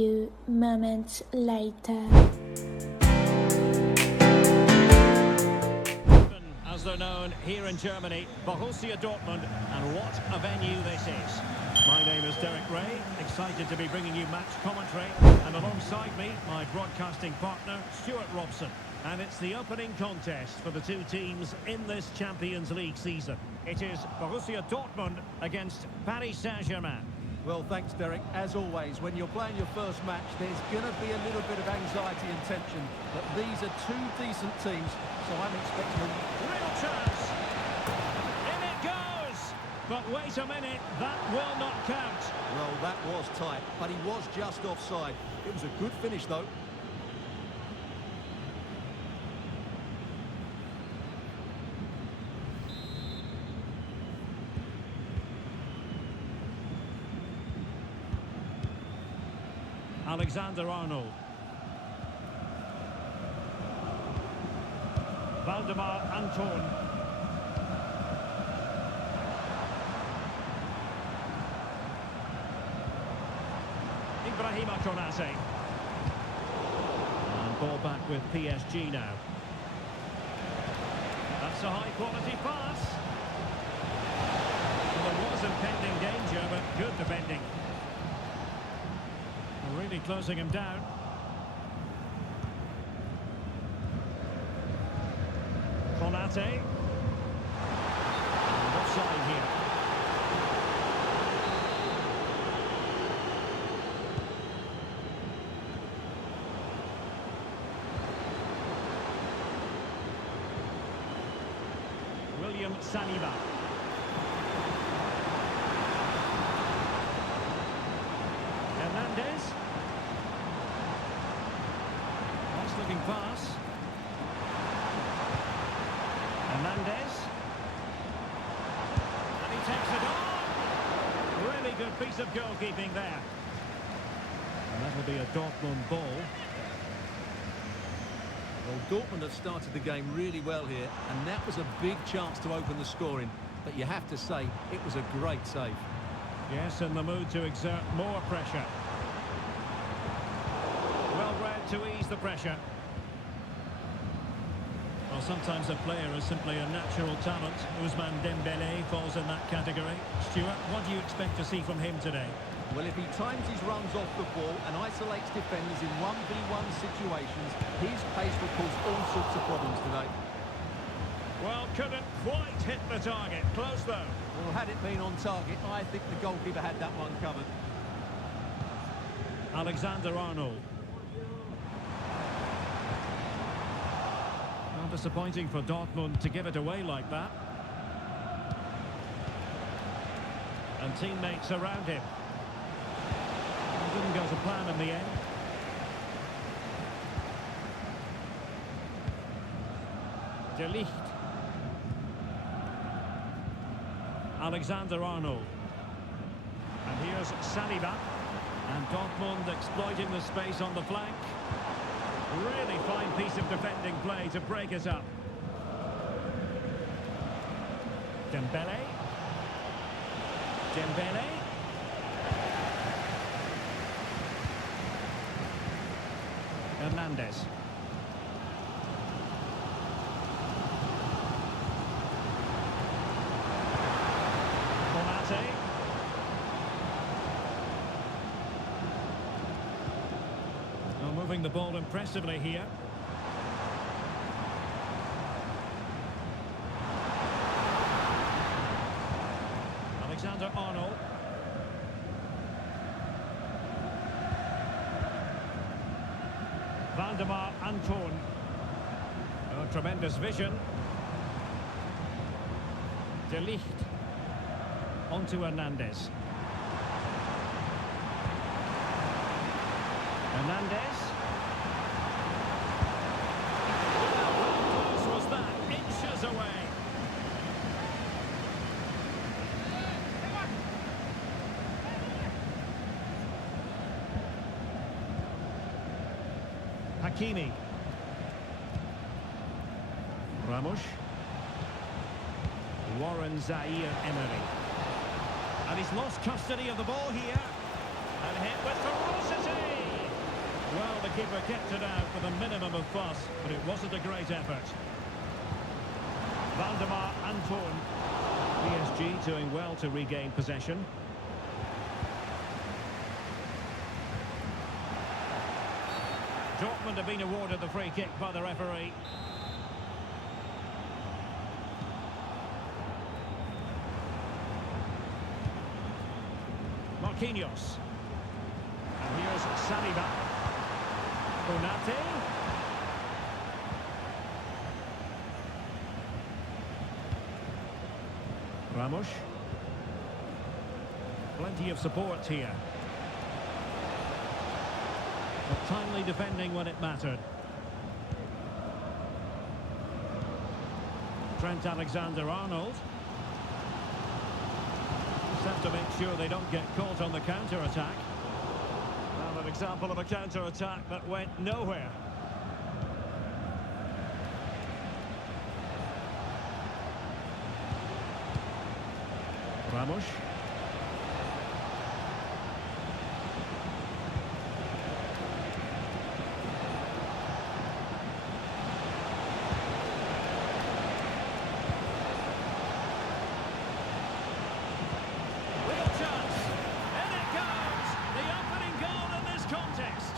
few moments later. As they're known here in Germany, Borussia Dortmund, and what a venue this is. My name is Derek Ray, excited to be bringing you match commentary, and alongside me, my broadcasting partner, Stuart Robson. And it's the opening contest for the two teams in this Champions League season. It is Borussia Dortmund against Paris Saint-Germain. Well, thanks, Derek. As always, when you're playing your first match, there's going to be a little bit of anxiety and tension. But these are two decent teams, so I'm expecting Real chance! In it goes! But wait a minute, that will not count. Well, that was tight, but he was just offside. It was a good finish, though. Alexander-Arnold. Valdemar Anton. Ibrahima Konate. And ball back with PSG now. That's a high-quality pass. Well, there was impending danger, but good defending. Really closing him down. Konate. And offside here. William Saliba. Hernandez. Looking pass. Hernandez. And he takes it on. Really good piece of goalkeeping there. And that'll be a Dortmund ball. Well, Dortmund have started the game really well here, and that was a big chance to open the scoring. But you have to say, it was a great save. Yes, in the mood to exert more pressure. Well read to ease the pressure. Well, sometimes a player is simply a natural talent. Ousmane Dembélé falls in that category. Stuart, what do you expect to see from him today? Well, if he times his runs off the ball and isolates defenders in 1v1 situations, his pace will cause all sorts of problems today. Well, couldn't quite hit the target. Close, though. Well, had it been on target, I think the goalkeeper had that one covered. Alexander-Arnold. Well, disappointing for Dortmund to give it away like that. And teammates around him. It didn't go to plan in the end. De Ligt. Alexander-Arnold. And here's Saliba. And Dortmund exploiting the space on the flank. Really fine piece of defending play to break it up. Dembélé. Dembélé. Hernandez. Konate. Well, moving the ball impressively here. Alexander-Arnold. Valdemar Anton. Oh, tremendous vision. De Ligt. Onto Hernandez. Hernandez. How close was that? Inches away. Hakimi. Ramos. Warren Zaire-Emery. And he's lost custody of the ball here. And hit with ferocity. Well, the keeper kept it out with a minimum of fuss, but it wasn't a great effort. Valdemar Anton. PSG doing well to regain possession. Dortmund have been awarded the free kick by the referee. Marquinhos. And here's Saliba. Konate. Ramos. Plenty of support here. But timely defending when it mattered. Trent Alexander-Arnold. Just have to make sure they don't get caught on the counter-attack. Well, an example of a counter-attack that went nowhere. Ramos. Real chance. And it goes. The opening goal in this contest.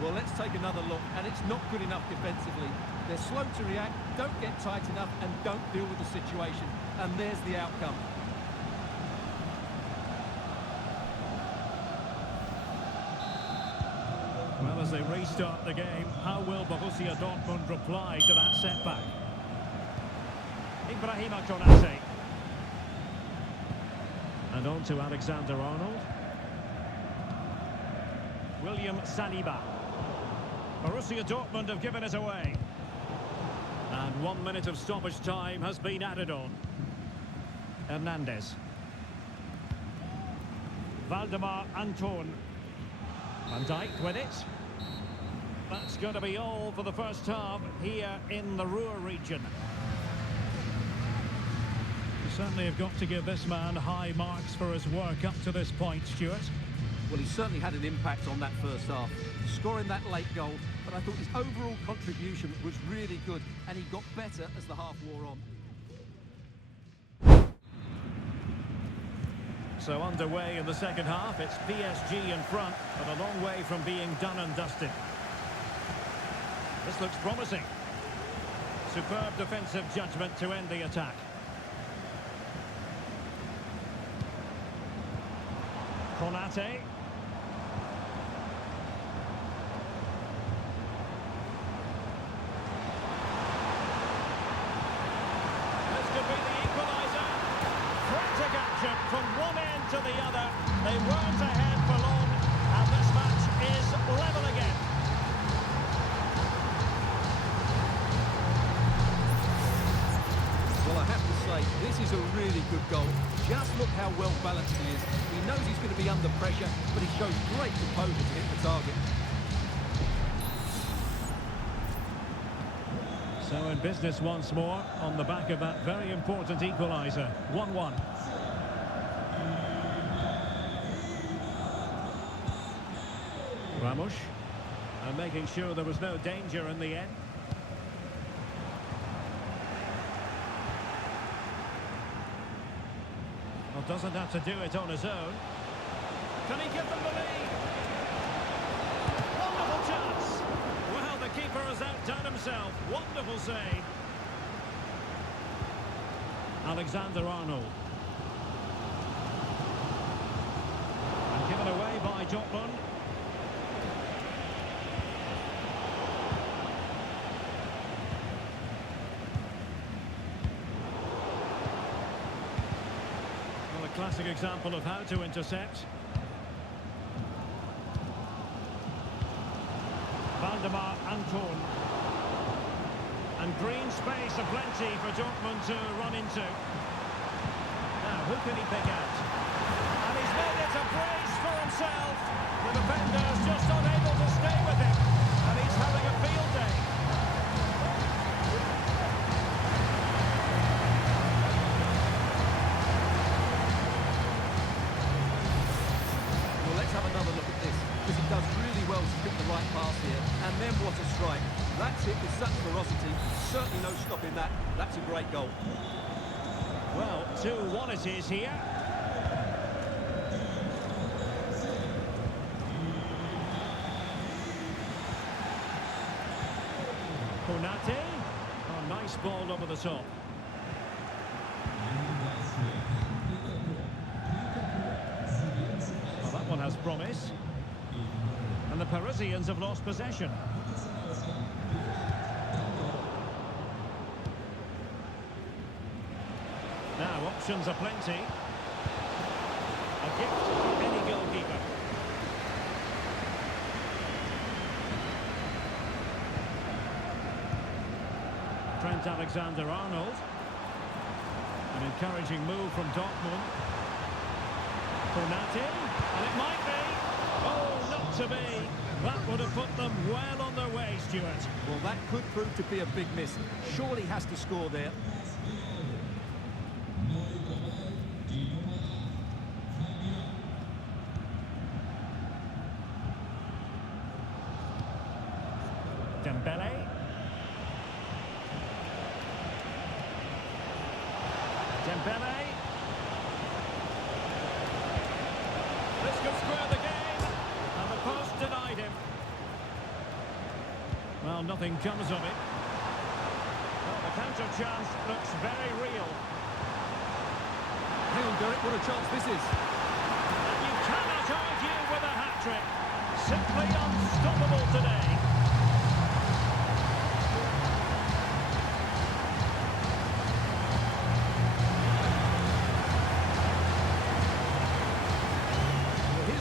Well, let's take another look, and it's not good enough defensively. They're slow to react, don't get tight enough, and don't deal with the situation. And there's the outcome. Well, as they restart the game, how will Borussia Dortmund reply to that setback? Ibrahima Konate. And on to Alexander-Arnold. William Saliba. Borussia Dortmund have given it away. And 1 minute of stoppage time has been added on. Hernandez. Valdemar Anton. Van Dijk with it. That's going to be all for the first half here in the Ruhr region. You certainly have got to give this man high marks for his work up to this point, Stuart. Well, he certainly had an impact on that first half, scoring that late goal, but I thought his overall contribution was really good, and he got better as the half wore on. So underway in the second half, it's PSG in front, but a long way from being done and dusted. This looks promising. Superb defensive judgment to end the attack. Konate. From one end to the other, they weren't ahead for long, and this match is level again. Well, I have to say, this is a really good goal. Just look how well balanced he is. He knows he's going to be under pressure, but he shows great composure to hit the target. So in business once more, on the back of that very important equaliser. 1-1. Ramos, and making sure there was no danger in the end. Well, doesn't have to do it on his own. Can he give them the lead? Wonderful chance. Well, the keeper has outdone himself. Wonderful save. Alexander-Arnold. And given away by Dortmund. Classic example of how to intercept. Valdemar Anton. And green space aplenty for Dortmund to run into. Now, who can he pick out? And he's made it a brace for himself. The defender's just unable to stay with him. And he's having a field day. Well, let's have another look at this. That's right. That's it with such ferocity. Certainly no stopping that. That's a great goal. Well, 2-1 it is here. Konate. Oh, nice ball over the top. Well, that one has promise. And the Parisians have lost possession. Now, options are plenty. A gift for any goalkeeper. Trent Alexander-Arnold. An encouraging move from Dortmund. Konate, and it might be. Oh, not to be. That would have put them well on their way, Stuart. Well, that could prove to be a big miss. Surely has to score there. Dembele. Dembele. This could square the game. And the post denied him. Well, nothing comes of it. Well, the counter chance looks very real. Hang on, Derek, what a chance this is. And you cannot argue with a hat-trick. Simply unstoppable today.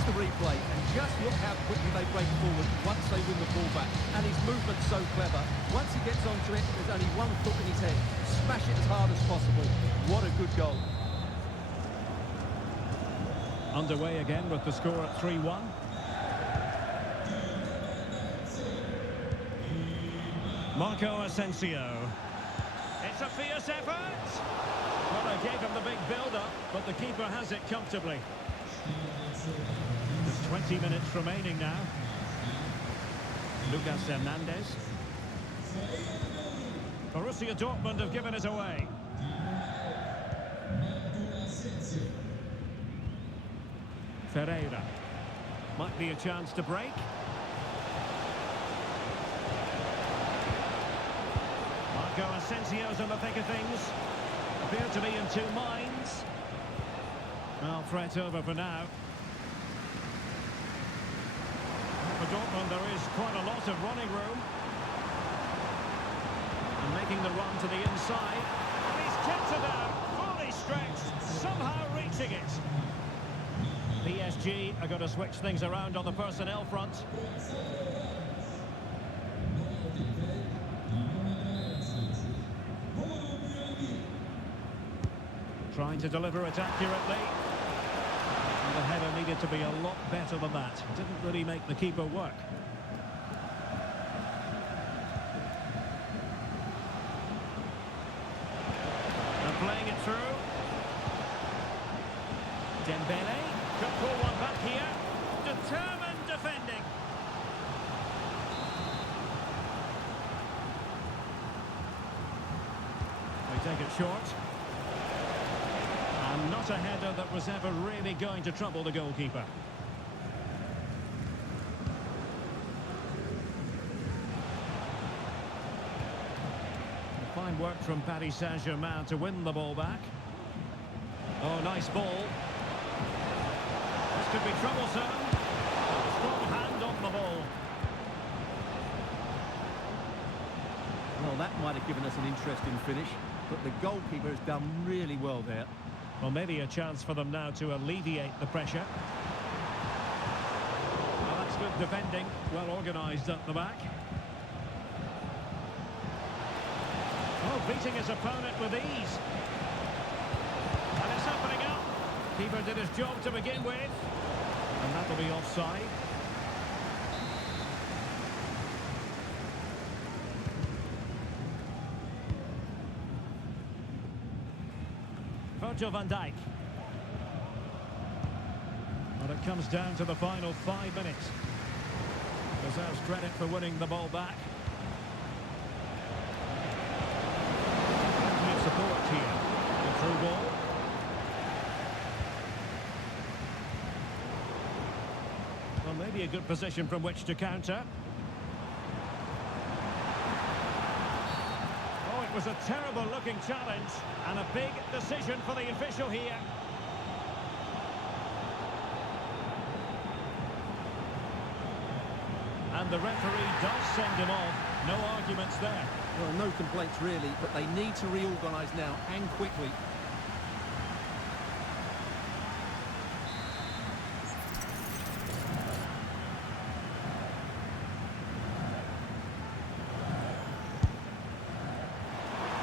Replay, and just look how quickly they break forward once they win the ball back. And his movement's so clever. Once he gets onto it, there's only one foot in his head. Smash it as hard as possible. What a good goal. Underway again with the score at 3-1. Marco Asensio. It's a fierce effort. Well, they gave him the big build-up, but the keeper has it comfortably. There's 20 minutes remaining now. Lucas Hernandez. Borussia Dortmund have given it away. Ferreira. Might be a chance to break. Marco Asensio's in the thick of things. Appear to be in two minds. Well, threat over for now. For Dortmund, there is quite a lot of running room. And making the run to the inside. And he's kept it out, fully stretched, somehow reaching it. PSG are going to switch things around on the personnel front. Trying to deliver it accurately. And the header needed to be a lot better than that. Didn't really make the keeper work. And playing it through. Dembele could pull one back here. Determined defending. They take it short. And not a header that was ever really going to trouble the goalkeeper. Fine work from Paris Saint-Germain to win the ball back. Oh, nice ball. This could be troublesome. Strong hand on the ball. Well, that might have given us an interesting finish, but the goalkeeper has done really well there. Well, maybe a chance for them now to alleviate the pressure. Well, that's good defending. Well organised at the back. Oh, beating his opponent with ease. And it's opening up. Keeper did his job to begin with. And that'll be offside. Virgil van Dijk. Well, it comes down to the final 5 minutes. Deserves credit for winning the ball back. be a good position from which to counter. Oh, it was a terrible-looking challenge, and a big decision for the official here. And the referee does send him off. No arguments there. Well, no complaints really, but they need to reorganise now, and quickly.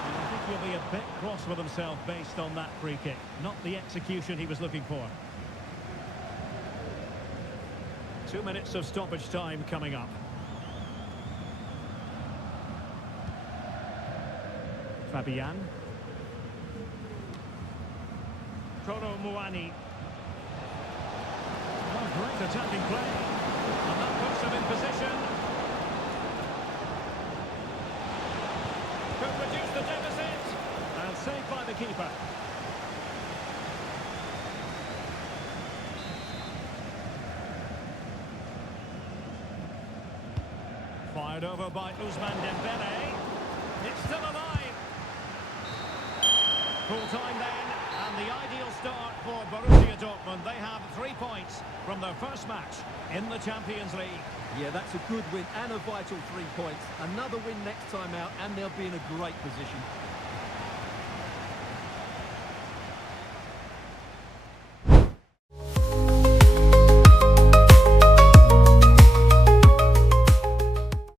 I think he'll be a bit cross with himself based on that free kick. Not the execution he was looking for. 2 minutes of stoppage time coming up. Fabian. Toro Muani. Oh, great attacking play. And that puts him in position. Could reduce the deficit. And saved by the keeper. Fired over by Ousmane Dembele. It's still alive. Full time then, and the ideal start for Borussia Dortmund. They have 3 points from their first match in the Champions League. Yeah, that's a good win and a vital 3 points. Another win next time out, and they'll be in a great position.